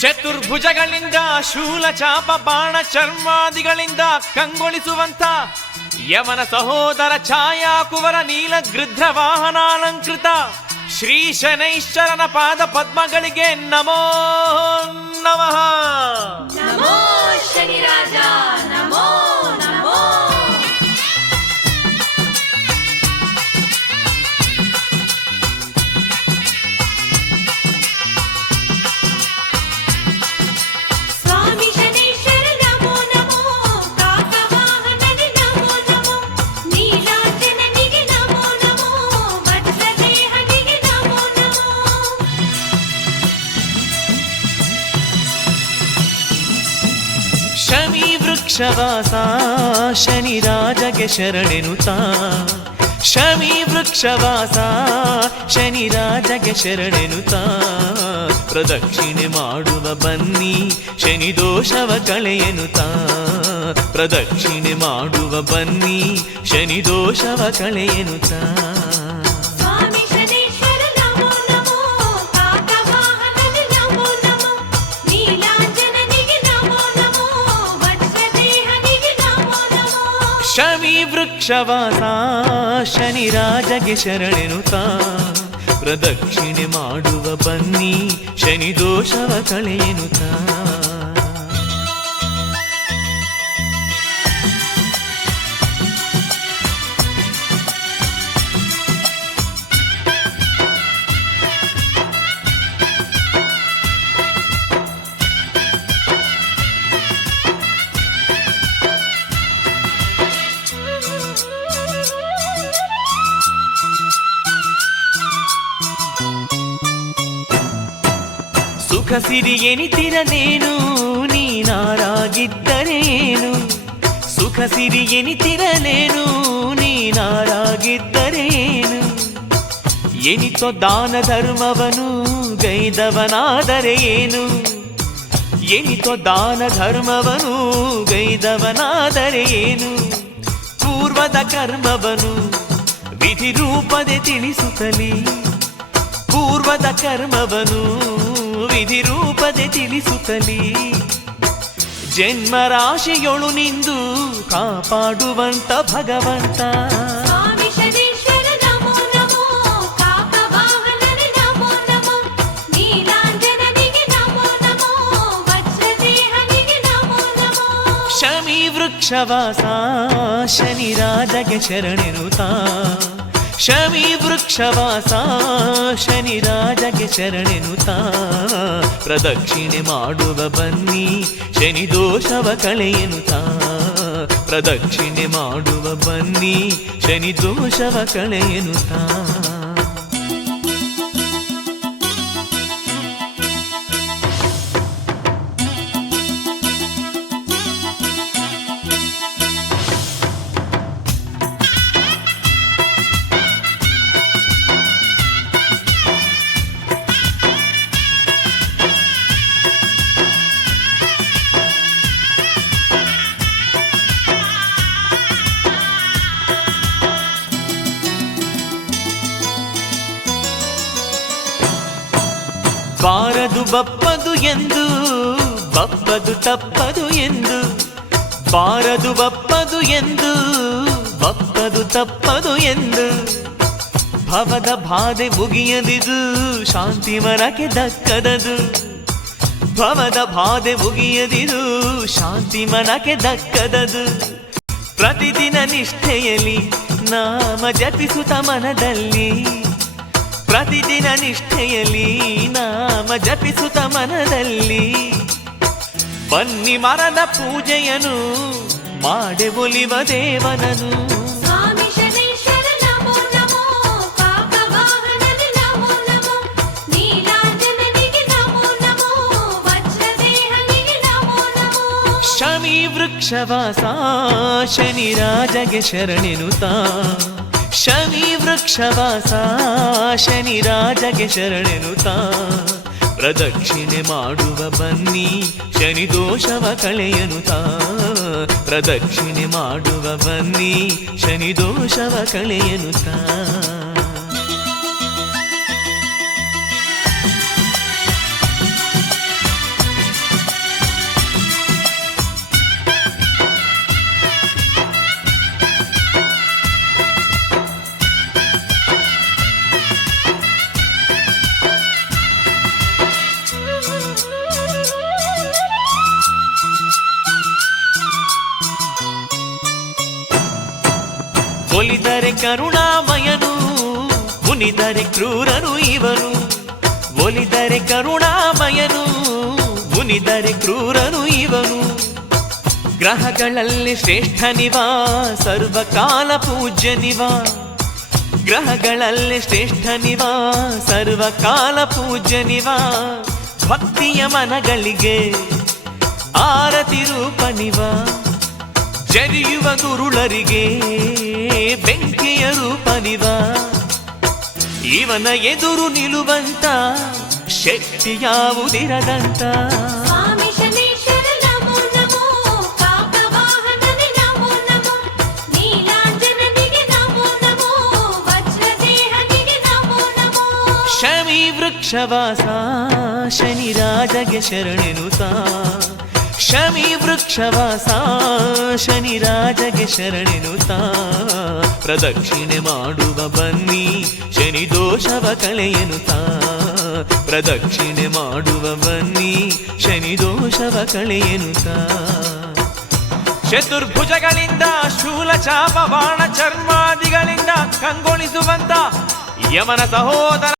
ಚತುರ್ಭುಜಗಳಿಂದ ಶೂಲ ಚಾಪ ಬಾಣ ಚರ್ಮಾದಿಗಳಿಂದ ಕಂಗೊಳಿಸುವಂತ ಯವನ ಸಹೋದರ ಛಾಯಾ ಕುವರ ನೀಲ ಗೃಧ್ರ ವಾಹನಾಲಂಕೃತ ಶ್ರೀ ಶನೈಶ್ವರನ ಪಾದ ಪದ್ಮಗಳಿಗೆ ನಮೋ ನಮಃ. ನಮೋ ಶನಿರಾಜ ನಮೋ ನಮೋ. ಸ್ವಾಮಿ ಶನೇಶ್ವರ ನಮೋ ನಮೋ. ಕಾಕವಾಹನನೆ ನಮೋ ನಮೋ. ನೀಲಾಂಜನನಿಗೆ ನಮೋ ನಮೋ. ವಜ್ರದೇಹನಿಗೆ ನಮೋ ನಮೋ. ಶಮಿ ವೃಕ್ಷವಾಸ ಶನಿರಾಜಗೆ ಶರಣೆನುತಾ. ಶಮಿ ವೃಕ್ಷವಾಸ ಶನಿರಾಜಗೆ ಶರಣೆನುತಾ. ಪ್ರದಕ್ಷಿಣೆ ಮಾಡುವ ಬನ್ನಿ ಶನಿ ದೋಷವ ಕಳೆಯನುತಾ. ಪ್ರದಕ್ಷಿಣೆ ಮಾಡುವ ಬನ್ನಿ ಶನಿ ದೋಷವ ಕಳೆಯನುತಾ. ಸ್ವಾಮಿ ಶನೇಶ್ವರ ನಮೋ ನಮೋ. ಕಾಕವಾಹನನೆ ನಮೋ ನಮೋ. ನೀಲಾಂಜನನಿಗೆ ನಮೋ ನಮೋ. ವಜ್ರದೇಹನಿಗೆ ನಮೋ ನಮೋ. ಶಮಿ ವೃಕ್ಷವಾಸ ಶನಿರಾಜಗೆ ಶರಣೆನುತಾ. ಪ್ರದಕ್ಷಿಣೆ ಮಾಡುವ ಬನ್ನಿ ಶನಿ ದೋಷವ ಕಳೆಯನುತಾ. ಸುಖ ಸಿರಿ ಎನಿತಿರನೇನು ನೀನಾರಾಗಿದ್ದರೇನು. ಸುಖ ಸಿರಿ ಎನಿತಿರನೇನು ನೀನಾರಾಗಿದ್ದರೇನು. ಎನಿತೋ ದಾನ ಧರ್ಮವನು ಗೈದವನಾದರೆ ಏನು. ಎನಿತೋ ದಾನ ಧರ್ಮವನು ಗೈದವನಾದರೆ ಏನು. ಪೂರ್ವದ ಕರ್ಮವನು ವಿಧಿ ರೂಪದೆ ತಿಳಿಸುತ್ತಲೇ. ಪೂರ್ವದ ಕರ್ಮವನು ವಿಧಿ ರೂಪದೆ ತಿಳಿಸುತ್ತಲೇ. ಜನ್ಮರಾಶಿಯೊಳು ನಿಂದು ಕಾಪಾಡುವಂತ ಭಗವಂತ. ಸ್ವಾಮಿ ಶನೇಶ್ವರ ನಮೋ ನಮೋ. ಕಾಕವಾಹನನೆ ನಮೋ ನಮೋ. ನೀಲಾಂಜನನಿಗೆ ನಮೋ ನಮೋ. ವಜ್ರದೇಹನಿಗೆ ನಮೋ ನಮೋ. ಶಮಿ ವೃಕ್ಷವಾಸ ಶನಿರಾಜಗೆ ಶರಣೆನುತಾ. ಶಮಿ ವೃಕ್ಷವಾಸ ಶನಿರಾಜಗೆ ಶರಣೆನುತಾ. ಪ್ರದಕ್ಷಿಣೆ ಮಾಡುವ ಬನ್ನಿ ಶನಿ ದೋಷವ ಕಳೆಯನುತಾ. ಪ್ರದಕ್ಷಿಣೆ ಮಾಡುವ ಬನ್ನಿ ಶನಿ ದೋಷವ ಕಳೆಯನುತಾ. ಬಾರದು ಬಪ್ಪದು ಎಂದು ಬಪ್ಪದು ತಪ್ಪದು ಎಂದು. ಬಾರದು ಬಪ್ಪದು ಎಂದು ಬಪ್ಪದು ತಪ್ಪದು ಎಂದು. ಭವದ ಬಾಧೆ ಮುಗಿಯದಿದು ಶಾಂತಿ ಮನಕ್ಕೆ ದಕ್ಕದದು. ಭವದ ಬಾಧೆ ಮುಗಿಯದಿದು ಶಾಂತಿ ಮನಕ್ಕೆ ದಕ್ಕದದು. ಪ್ರತಿದಿನ ನಿಷ್ಠೆಯಲ್ಲಿ ನಾಮ ಜಪಿಸುತ್ತ ಮನದಲ್ಲಿ. ಪ್ರತಿದಿನ ನಿಷ್ಠೆಯಲ್ಲಿ ನಾಮ ಜಪಿಸುತ್ತ ಮನದಲ್ಲಿ. ಬನ್ನಿ ಮರದ ಪೂಜೆಯನು ಮಾಡೆ ಒಲಿವ ದೇವನನು. ಸ್ವಾಮಿ ಶನೇಶ್ವರ ನಮೋ ನಮೋ. ಕಾಕವಾಹನನೆ ನಮೋ ನಮೋ. ನೀಲಾಂಜನನಿಗೆ ನಮೋ ನಮೋ. ವಜ್ರದೇಹನಿಗೆ ನಮೋ ನಮೋ. ಶಮಿ ವೃಕ್ಷವಾಸ ಶನಿರಾಜಗೆ ಶರಣೆನುತಾ. ಶಮಿ ವೃಕ್ಷವಾಸ ಶನಿರಾಜಗೆ ಶರಣೆನುತಾ. ಪ್ರದಕ್ಷಿಣೆ ಮಾಡುವ ಬನ್ನಿ ಶನಿ ದೋಷವ ಕಳೆಯನುತಾ. ಪ್ರದಕ್ಷಿಣೆ ಮಾಡುವ ಬನ್ನಿ ಶನಿ ದೋಷವ ಕಳೆಯನುತಾ. ಒಲಿದರೆ ಕರುಣಾಮಯನು ಮುನಿದರೆ ಕ್ರೂರನು ಇವನು ಒಲಿದರೆ ಕರುಣಾಮಯನು ಮುನಿದರೆ ಕ್ರೂರನು ಇವನು ಗ್ರಹಗಳಲ್ಲಿ ಶ್ರೇಷ್ಠನಿವ ಸರ್ವಕಾಲ ಪೂಜ್ಯನಿವ ಗ್ರಹಗಳಲ್ಲಿ ಶ್ರೇಷ್ಠನಿವ ಸರ್ವಕಾಲ ಪೂಜ್ಯನಿವ ಭಕ್ತಿಯ ಮನಗಳಿಗೆ ಆರತಿ ರೂಪನಿವ ಜರಿಯುವ ದುರುಳರಿಗೆ ಬೆಂಕಿಯ ರೂಪನಿವ ಇವನ ಎದುರು ನಿಲ್ಲುವಂತ ಶಕ್ತಿ ಯಾವುದಿರದಂತ ಸ್ವಾಮಿ ಶನೇಶ್ವರ ನಮೋ ನಮೋ ಕಾಕವಾಹನನೆ ನಮೋ ನಮೋ ನೀಲಾಂಜನನಿಗೆ ನಮೋ ನಮೋ ವಜ್ರದೇಹನಿಗೆ ನಮೋ ನಮೋ ಶಮಿ ವೃಕ್ಷವಾಸ ಶನಿರಾಜಗೆ ಶರಣೆನುತ ಶಮಿ ವೃಕ್ಷವಾಸ ಶನಿರಾಜಗೆ ಶರಣೆನುತ ಪ್ರದಕ್ಷಿಣೆ ಮಾಡುವ ಬನ್ನಿ ಶನಿ ದೋಷವ ಕಳೆಯನುತ ಪ್ರದಕ್ಷಿಣೆ ಮಾಡುವ ಬನ್ನಿ ಶನಿ ದೋಷವ ಕಳೆಯನುತ ಚತುರ್ಭುಜಗಳಿಂದ ಶೂಲ ಚಾಪ ಬಾಣ ಚರ್ಮಾದಿಗಳಿಂದ ಕಂಗೊಳಿಸುವಂತ ಯಮನ ಸಹೋದರ